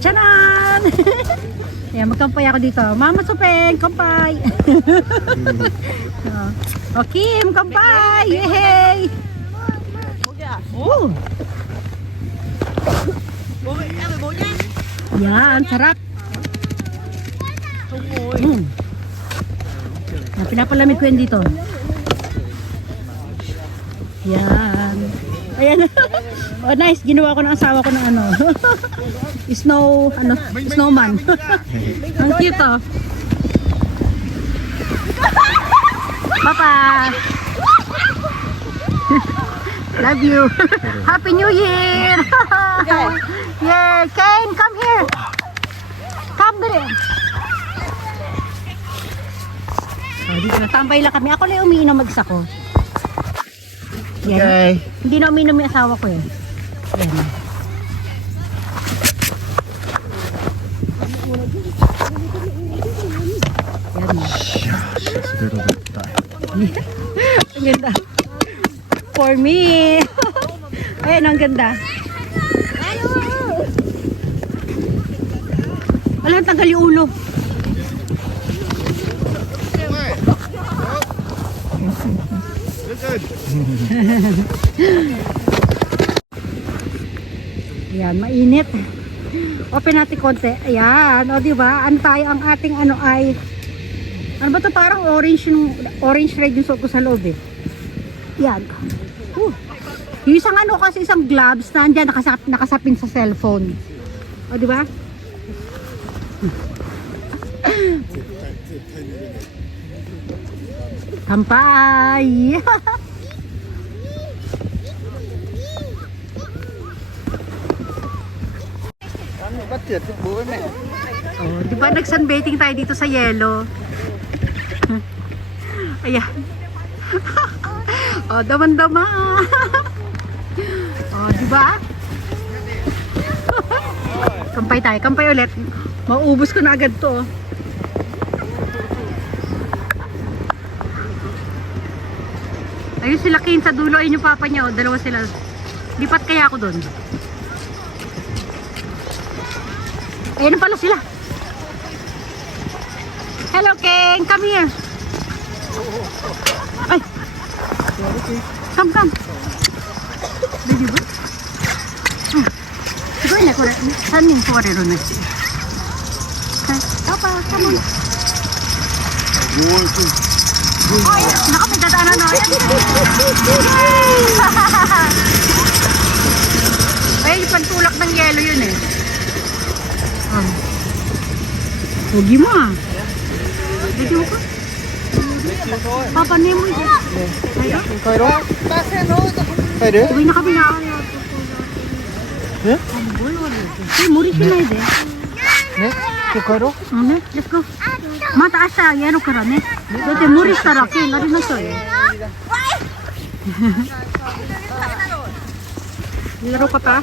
Tchanan! Ayan, magkampay ako dito. Mama Supeng, kampay! O Kim, kampay! Yehey! Oh! Yan, sarap! Pinapalamig ko yan dito. Yan. Ayan. Oh, nice. Ginawa ko ng asawa ko ng ano. Snowman. Ang cute oh. Papa. Love you. Happy New Year. Yeah, Kane, come here. Come there. Oh, dito na. Tambay lang kami. Ako lang umiinom mag-isa ko. Yan. Okay. Hindi na uminom yung asawa ko eh. Yan. Ang ganda. For me. Ayan, ang ganda. Walang tanggal yung ulo. Ayan, mainit. Open natin konti. Ayan, o diba? Antay ang ating ano ay ano ba to, parang orange red yung suot ko sa loob eh. Yan. Yung isang ano kasi isang gloves na andyan nakasapin sa cellphone. O diba? Kampay! Oh, di ba nag-sunbathing tayo dito sa yelo? Ayan. Oh, daman-dama. Oh, di ba? Kampay tayo, kampay ulit. Maubos ko na agad to. Ayun sila Kin sa dulo, ayun yung papa niya, oh, dalawa sila. Lipat kaya ako doon. Ayun pala sila. Hello King, come here. Ay. Come. Baby boy. Siguro na ko rin. Saan yung kuwari ron na siya? Papa, come on. Oh, yeah. Naku, may dadaanan na. Ay, pantulak ng yelo yun eh. Hugi mo ah. Hugi mo ka. Papa, nemo ito. Kaido? Kaido? Uwi na kami na. Eh? Ay, muri siya na ito. Ne? Kaido? Ano? Let's go. Mataas sa yero ka rin eh. Dati muri sa raking. Ano na to eh. Laro ka pa?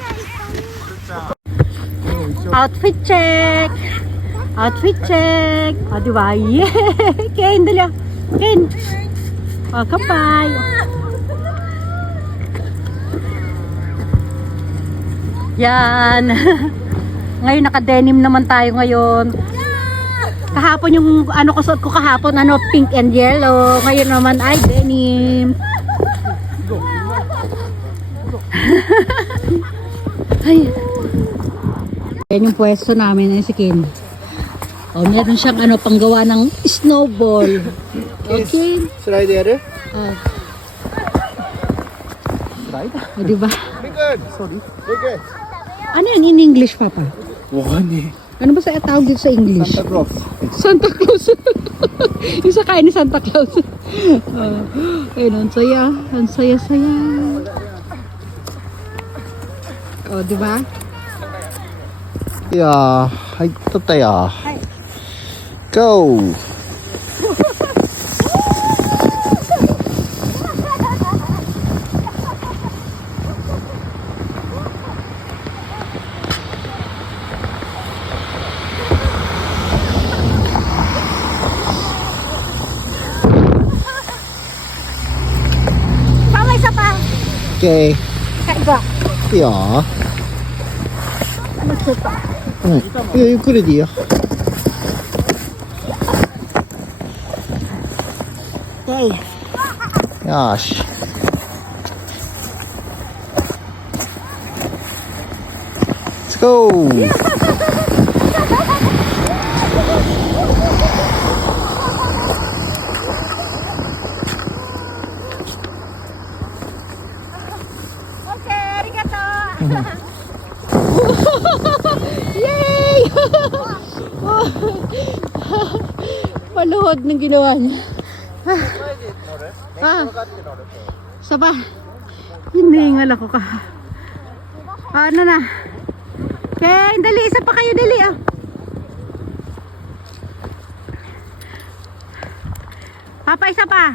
Outfit check! Outfit check! O, diba? Yeah! Ken, dali ah! Ken! O, kampay! Yan! Ngayon, naka-denim naman tayo ngayon. Kahapon yung ano ko suot ko kahapon, ano, pink and yellow. Ngayon naman ay denim. Ay. Yan yung pwesto namin ay si Ken. O, meron siyang ano, panggawa ng snowball. Okay. Slide there. O, diba? Be good. Sorry. Be good. Ano yan in English, Papa? Wani. Ano ba sa tawag dito sa English? Santa Claus. Santa Claus. Yung sa kain ni Santa Claus. Ayun, ang saya. Ang saya-saya. O, diba? Yeah, 入っとったよ。Go! Papa, isa pa. Okay. Kaiba. Yeah. Magsupa. いや、ゆっくりでいいよ。 Okay. よーし。Let's go! Okay, arigato! Yay! Paluhod ng ginawa niya. Saba. Hiningal ako ka. Ano na? Okay, dali. Isa pa kayo, dali. Ah. Papa, isa pa.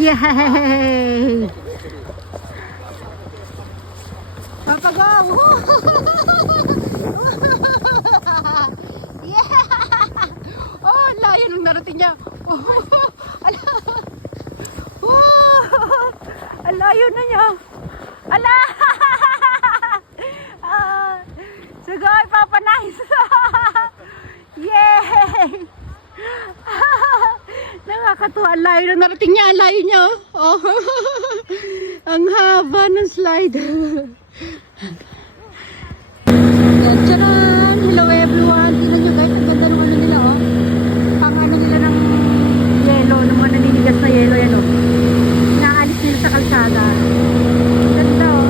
Yay! Papa, go! Yeah! Oh, layo nung narating niya. Oh, ang layo na niya. Ala! Sugay, Papa, nice! Yay! Nakakatuwa, ang layo nung narating niya. Ang layo niya. Oh. Ang haba ng slide. Yan, tcharan! Hello everyone! Tingnan nyo guys, ang ganda ng ano nila, oh. Pang ano nila ng yelo, ng mga naninigas na yelo, yan, oh. Inaalis nila sa kalsada. Ang ganda, oh.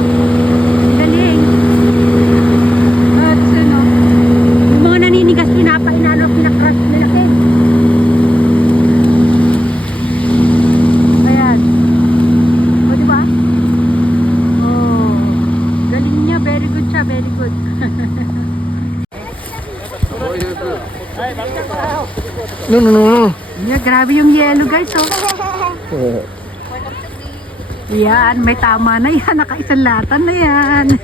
Galing. At ano, yung mga naninigas, pinaka-crush nila, eh. Ayan. O, diba? Oh. Galing niya, very good siya, very good. No. Yeah, grabe yung yellow guys, oh. Yan, may tama na yan. Nakaisang latan na yan.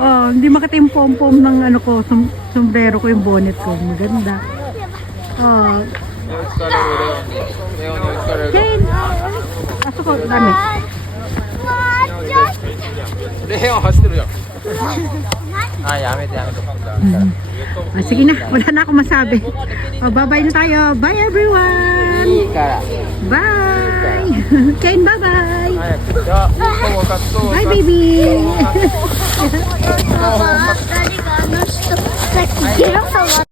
Oh, hindi makita yung pom-pom ng ano ko, sombrero ko, yung bonnet ko. Maganda. Oh. Kane! Aso ko, dami. レオン走ってるよ。あ、やめてやめて。 Ah, sige na, wala na akong masabi. Oh, bye-bye na tayo. Bye everyone! いいから。 Bye! Kane, bye-bye! 早く。じゃあ、分かった。 Bye, baby! Papa, daddy got no stuff. Like, get off the